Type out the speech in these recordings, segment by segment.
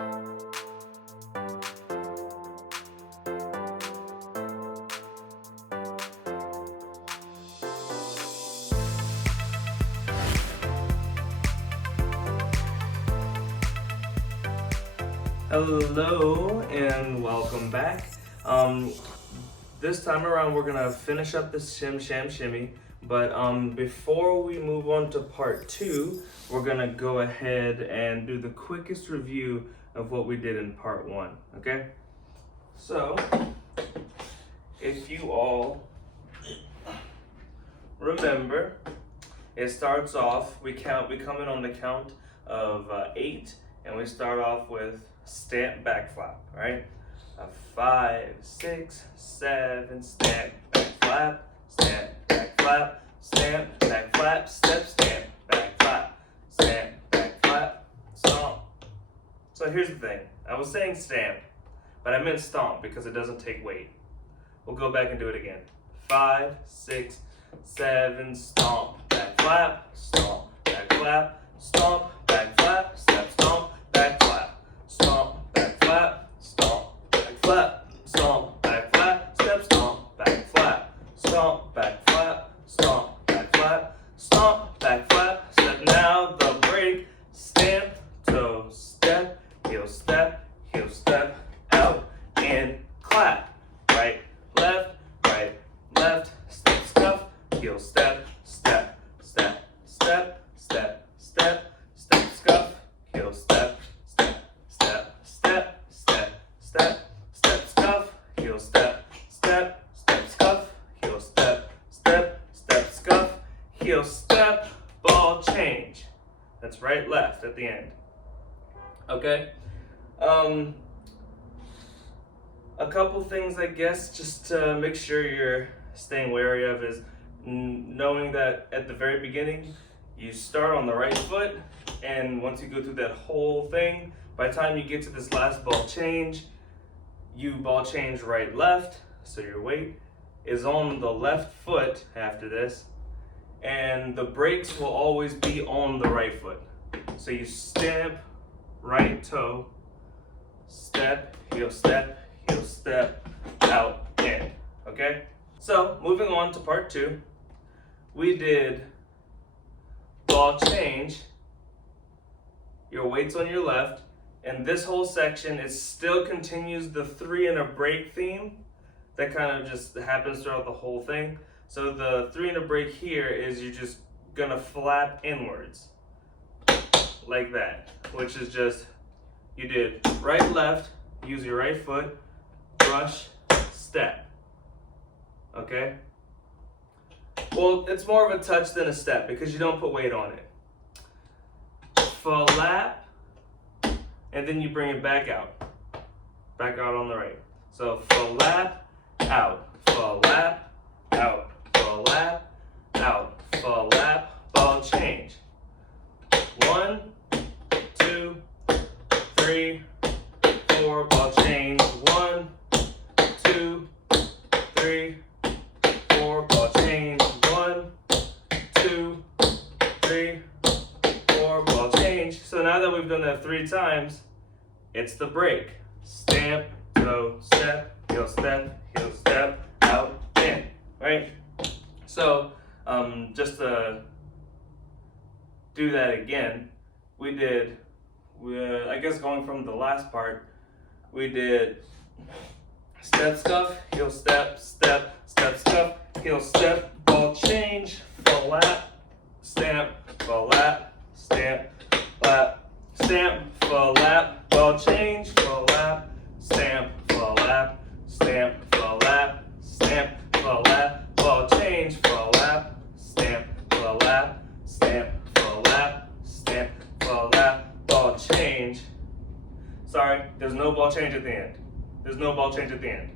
Hello and welcome back. This time around we're gonna finish up this shim sham shimmy, but before we move on to part 2, we're gonna go ahead and do the quickest review of what we did in part 1. Okay? So if you all remember, it starts off, we come in on the count of 8, and we start off with stamp back flap, right? 5, 6, 7, stamp back flap, stamp back flap, stamp back flap, step stamp back flap, stamp back flap, stomp. So here's the thing, I was saying stamp, but I meant stomp because it doesn't take weight. We'll go back and do it again. 5, 6, 7, stomp back flap, stomp back flap, stomp back flap, step stomp back flap, stomp back flap, stomp back flap, stomp back flap, step stomp back flap, stomp back flap, stomp back flap, stomp back flap, step. Now the break, stamp, toe, step, heel step, out and clap. Right, left, step, scuff, heel step, step, step, step, step, step, step, scuff, heel step, step, step, step, step, step, step, scuff, heel step, step, step, scuff, heel step, step, step, scuff, heel step, ball change. That's right, left at the end. Okay? A couple things, I guess, just to make sure you're staying wary of is knowing that at the very beginning, you start on the right foot, and once you go through that whole thing, by the time you get to this last ball change, you ball change right left, so your weight is on the left foot after this, and the brakes will always be on the right foot. So you stamp, right toe, step, heel step, out, in. Okay? So, moving on to part 2, we did ball change, your weight's on your left, and this whole section, it still continues the 3 and a break theme that kind of just happens throughout the whole thing. So the 3 and a break here is you're just gonna flap inwards, like that, which is just, you did right, left, use your right foot, brush, step. Okay? Well, it's more of a touch than a step because you don't put weight on it. Flap, and then you bring it back out on the right. So flap, out, flap, out, flap, out, flap, ball change. 1, 2, 3, 4, ball change. 1, 2, 3, 4, ball change. 1, 2, 3, 4, ball change. So now that we've done that 3 times, it's the break. Stamp, toe, step, heel step, out, in. Right? So, just to do that again, we did, I guess going from the last part, we did step, scuff, heel step, step, step, scuff, heel step, ball change, flap, stamp, flap, stamp, flap, stamp, flap, ball change, flap, stamp, flap, stamp, flap, stamp, flap, ball change, flap, stamp, flap, stamp, flap, stamp, flap, ball change. Sorry, there's no ball change at the end. There's no ball change at the end.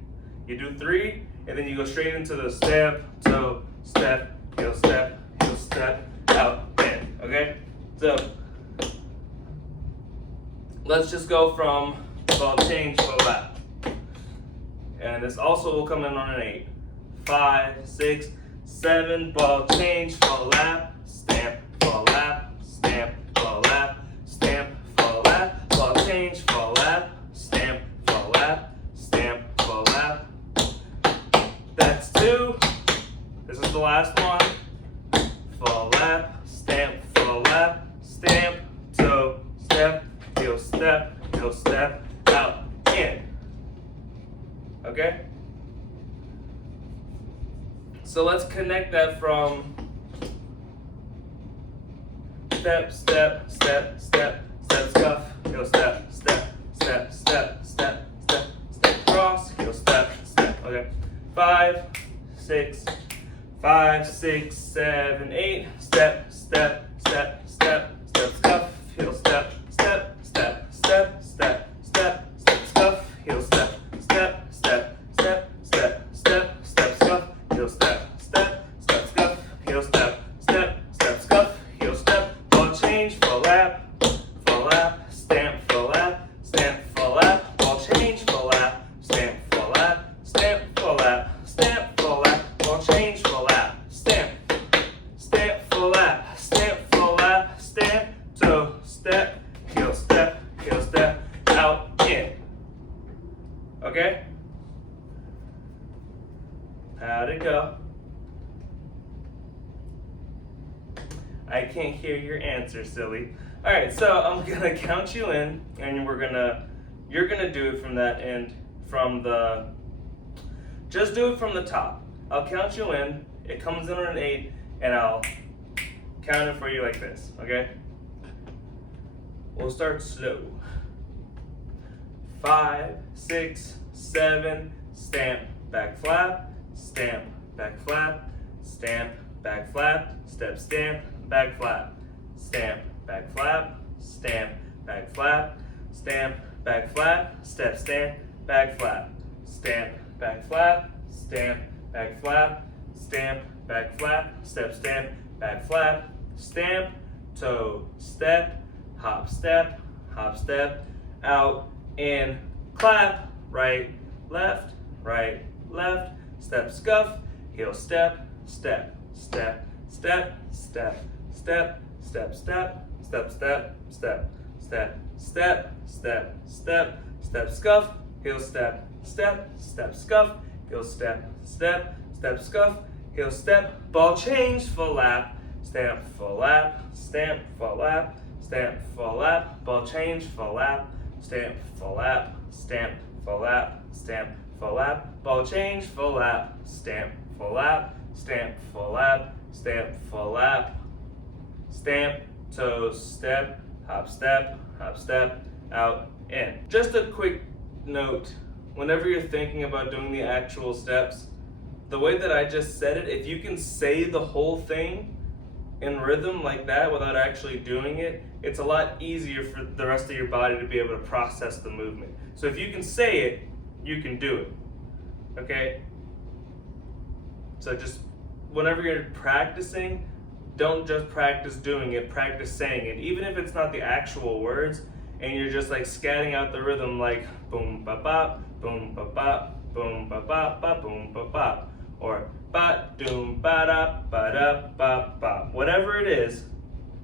You do 3, and then you go straight into the step, toe, step, heel step, out, in. Okay? So, let's just go from ball change, flap. And this also will come in on an 8. 5, 6, 7, ball change, flap, stamp, flap, stamp, flap, stamp, flap, ball change, flap, heel, step, out, in. Okay? So let's connect that from step, step, step, step, step, scuff, heel, step, step, step, step, step, step, step, cross, heel, step, step. Okay. 5, 6, 5, 6, 7, 8. Step, step, step, step, step, scuff, heel, step, step, step, step, step, step, step, scuff, heel, step, step, step, step, step, step, step, scuff, heel, step, step, step, scuff, heel, step, step, step, scuff, heel, step. Ball change, full lap, stamp, full lap, stamp, full lap. Ball change, full lap, stamp, full lap, stamp, full lap, stamp, full lap. Ball change, full lap, stamp, stamp, full lap, stamp, full lap, stamp, toe, step, heel, step, out, in. Okay? How'd it go? I can't hear your answer, silly. All right, so I'm gonna count you in, and you're gonna do it from that end, just do it from the top. I'll count you in, it comes in on an 8, and I'll count it for you like this, okay? We'll start slow. 5, 6, 7, stamp, back flap, stamp, back flap, stamp, back flap, step, stamp, back flap, stamp, back flap, stamp, back flap, stamp, back flap, step, stamp, back flap, stamp, back flap, stamp, back flap, stamp, back flap, step, stamp, back flap, stamp, toe, step, hop, step, out, in, clap, right, left, step, scuff, heel, step, step, step, step, step, step, step, step, step, step, step, step, step, step, step, step, scuff, heel, step, step, step, scuff, heel, step, step, step, scuff, heel, step, ball change, full lap, stamp, full lap, stamp, full lap, stamp, full lap, ball change, full lap, stamp, full lap, stamp, full lap, stamp, full lap, ball change, full lap, stamp, full lap, stamp, full lap, stamp, full lap, stamp, toes, step, step, out, in. Just a quick note, whenever you're thinking about doing the actual steps, the way that I just said it, if you can say the whole thing in rhythm like that without actually doing it, it's a lot easier for the rest of your body to be able to process the movement. So if you can say it, you can do it, okay? So just whenever you're practicing, don't just practice doing it, practice saying it. Even if it's not the actual words and you're just like scatting out the rhythm like boom ba bop, boom ba bop, boom ba bop, ba boom ba bop, or ba doom ba da ba ba. Whatever it is,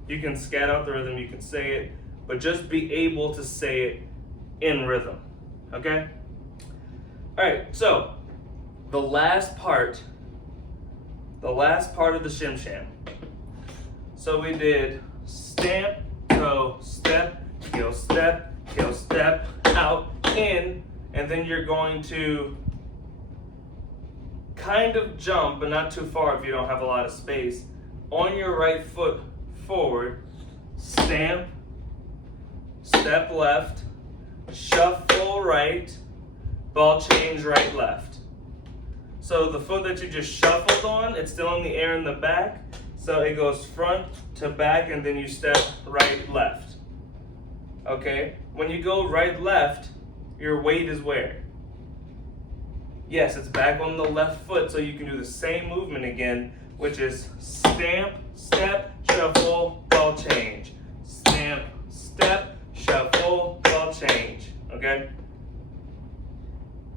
you can scat out the rhythm, you can say it, but just be able to say it in rhythm, okay? All right, so the last part of the shim sham. So we did stamp, toe, step, heel, step, out, in, and then you're going to kind of jump, but not too far if you don't have a lot of space, on your right foot forward, stamp, step left, shuffle right, ball change right, left. So the foot that you just shuffled on, it's still in the air in the back, so it goes front to back and then you step right, left. Okay? When you go right, left, your weight is where? Yes, it's back on the left foot, so you can do the same movement again, which is stamp, step, shuffle, ball change. Stamp, step, shuffle, ball change. Okay?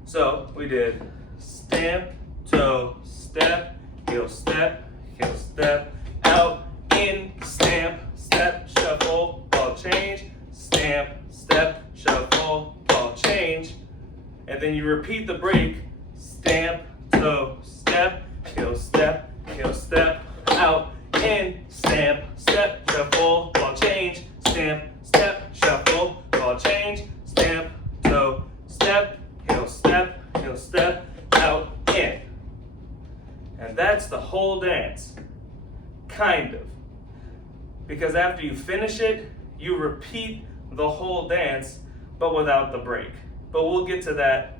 So we did stamp, toe, step, heel, step, out, in, stamp, step, shuffle, ball change, stamp, step, shuffle, ball change. And then you repeat the break, stamp, toe, step, heel, step, out, in, stamp, step, shuffle, ball change, stamp, step, shuffle, ball change, heel, step, out, in. And that's the whole dance. Kind of. Because after you finish it, you repeat the whole dance, but without the break. But we'll get to that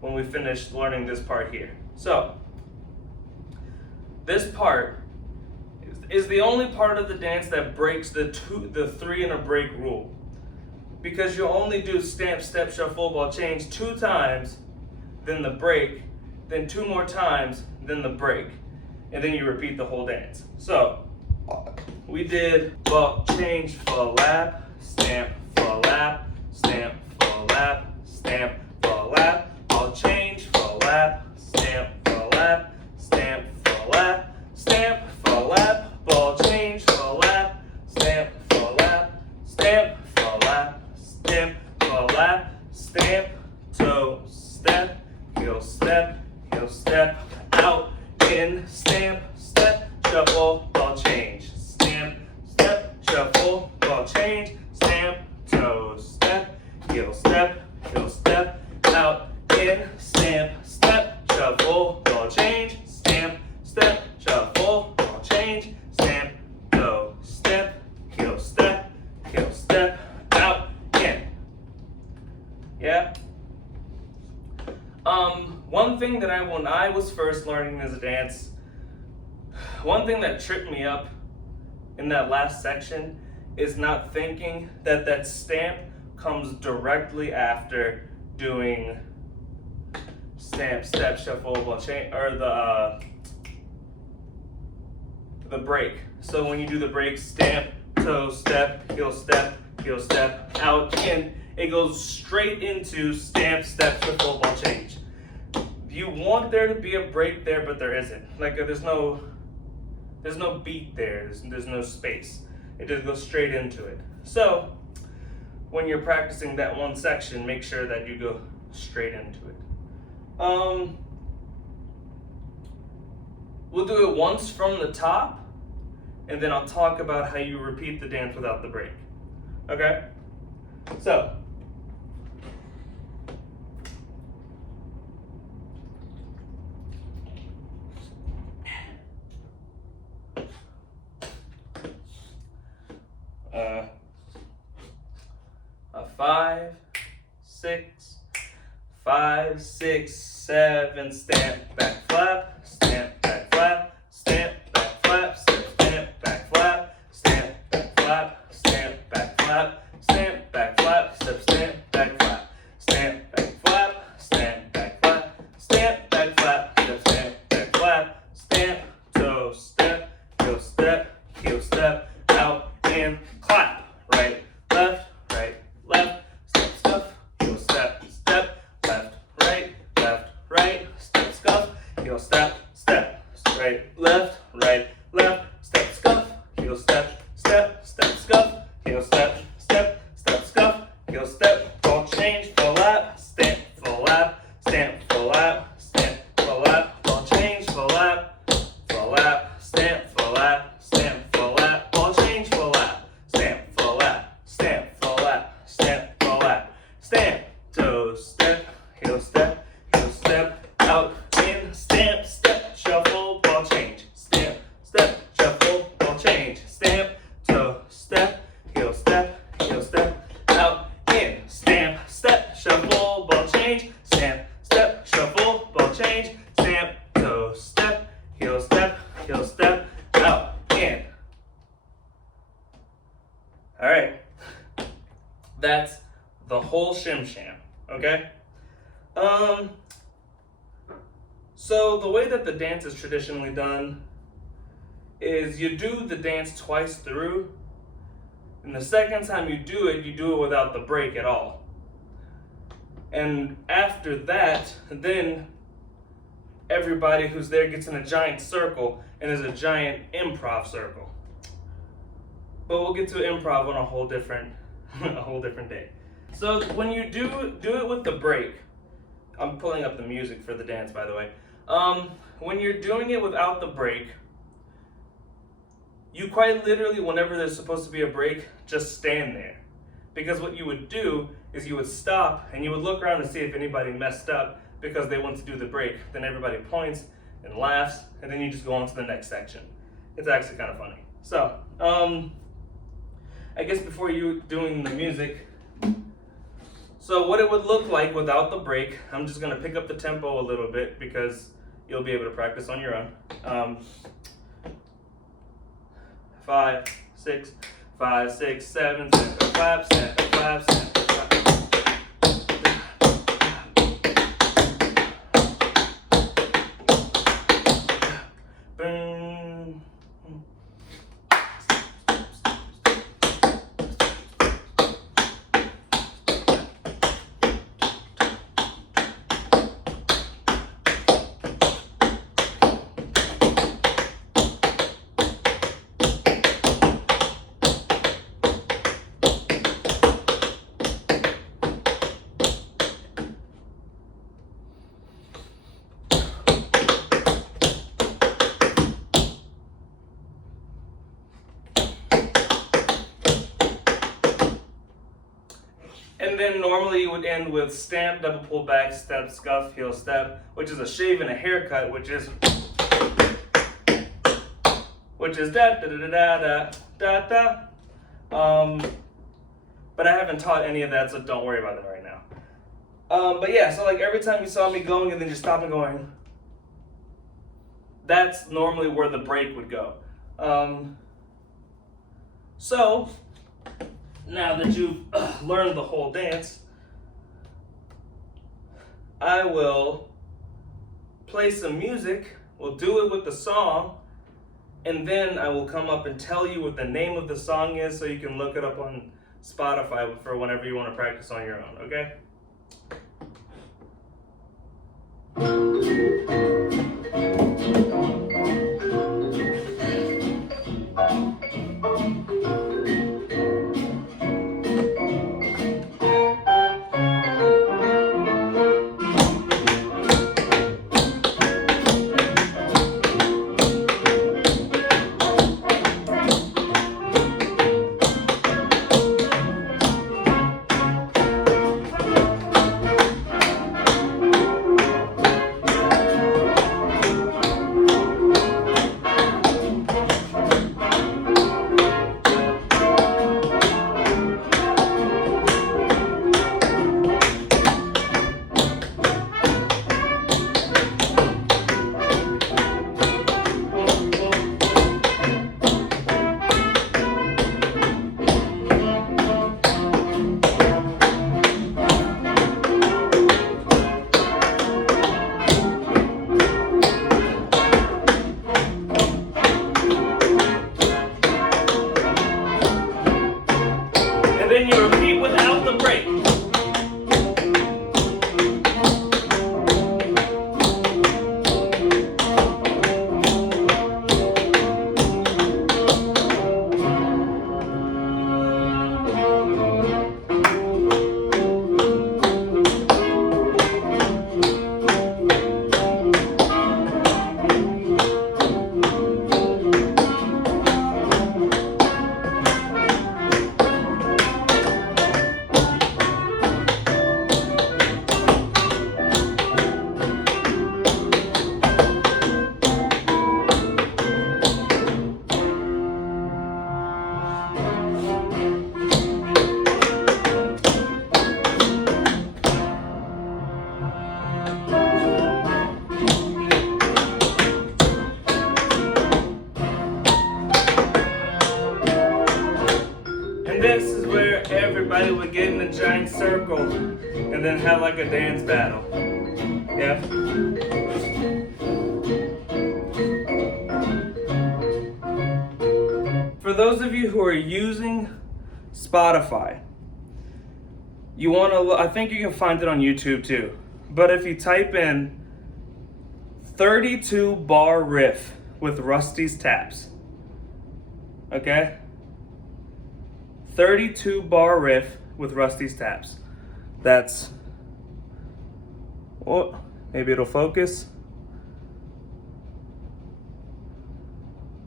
when we finish learning this part here. So, this part is the only part of the dance that breaks the 3 and a break rule. Because you only do stamp, step, shuffle, ball change 2 times, then the break, then 2 more times, then the break. And then you repeat the whole dance. So, we did ball change, full lap, stamp, full lap, stamp, full lap, stamp, full lap, ball change, full lap, stamp, full lap, stamp, full lap, stamp, full lap, ball change, full lap, stamp, full lap, stamp, full lap, stamp, full lap, stamp, toe, step, heel, step, out, in, stamp, step, shuffle, ball change, stamp, step, shuffle, ball change, stamp, toe, step, heel, step, out, in, stamp, step, shuffle, ball change, stamp, step, shuffle, ball change, stamp, toe, step, heel, step, out, in. Yeah? One thing that when I was first learning this dance, one thing that tripped me up in that last section is not thinking that that stamp comes directly after doing stamp, step, shuffle, ball change, or the break. So when you do the break, stamp, toe, step, heel, step, out, in, it goes straight into stamp, step, shuffle, ball change. You want there to be a break there, but there isn't. Like there's no beat there. There's no space. It just goes straight into it. So when you're practicing that one section, make sure that you go straight into it. We'll do it once from the top, and then I'll talk about how you repeat the dance without the break. Okay? So. A 5, 6, 5, 6, 7, stamp, back flap, stamp, back flap, stamp, back flap, stamp, back flap, stamp, back flap, stamp, back flap, stamp, back flap, stamp, back flap, stamp, back flap, stamp, back flap, stamp, back flap, stamp, back flap, stamp, toe, step, heel, step, out, and clap, right, left, step, scuff, heel, step, left, right, step, scuff, heel, step, right, left, step, scuff, heel, step, scuff, heel, step, scuff, heel, step, ball change, full lap, stamp, full lap, stamp, full lap, stamp, full lap, ball change, full lap, stamp, full lap, stamp, full lap, ball change, full lap, stamp, full lap, stamp, full lap, stamp, full lap, stamp, toe, step, heel, step, out, in, stamp, step, shuffle, ball change, stamp, step, shuffle, ball change, stamp, toe, step, heel, step, out, in, stamp, step, shuffle, ball change, stamp, step, shuffle, ball change, stamp, toe, step, heel, step, out, in. All right, that's the whole shim sham, okay? So the way that the dance is traditionally done is you do the dance twice through, and the second time you do it without the break at all. And after that, then everybody who's there gets in a giant circle, and there's a giant improv circle. But we'll get to improv on a whole different day. So when you do it with the break, I'm pulling up the music for the dance, by the way. When you're doing it without the break, you quite literally, whenever there's supposed to be a break, just stand there. Because what you would do is you would stop and you would look around to see if anybody messed up because they want to do the break. Then everybody points and laughs, and then you just go on to the next section. It's actually kind of funny. So, I guess before you doing the music, so what it would look like without the break, I'm just gonna pick up the tempo a little bit because you'll be able to practice on your own. 5, 6, 5, 6, 7, step and clap, step and clap, step and clap. And then normally you would end with stamp, double pull back, step, scuff, heel step, which is a shave and a haircut, which is da da da da da da da. But I haven't taught any of that, so don't worry about it right now. But yeah, so like every time you saw me going and then just stop and going, that's normally where the break would go. So now that you've learned the whole dance, I will play some music, we'll do it with the song, and then I will come up and tell you what the name of the song is so you can look it up on Spotify for whenever you want to practice on your own, okay? Then you repeat without the break. This is where everybody would get in a giant circle and then have like a dance battle. Yeah. For those of you who are using Spotify, you want to, I think you can find it on YouTube too. But if you type in 32 bar riff with Rusty's taps, okay? 32 bar riff with Rusty's taps. That's, oh, maybe it'll focus.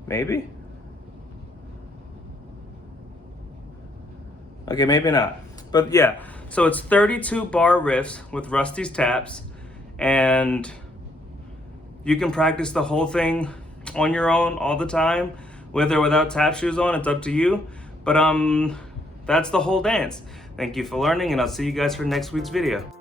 Maybe. Okay, maybe not. But yeah, so it's 32 bar riffs with Rusty's taps. and you can practice the whole thing on your own all the time, with or without tap shoes on. It's up to you. But that's the whole dance. Thank you for learning, and I'll see you guys for next week's video.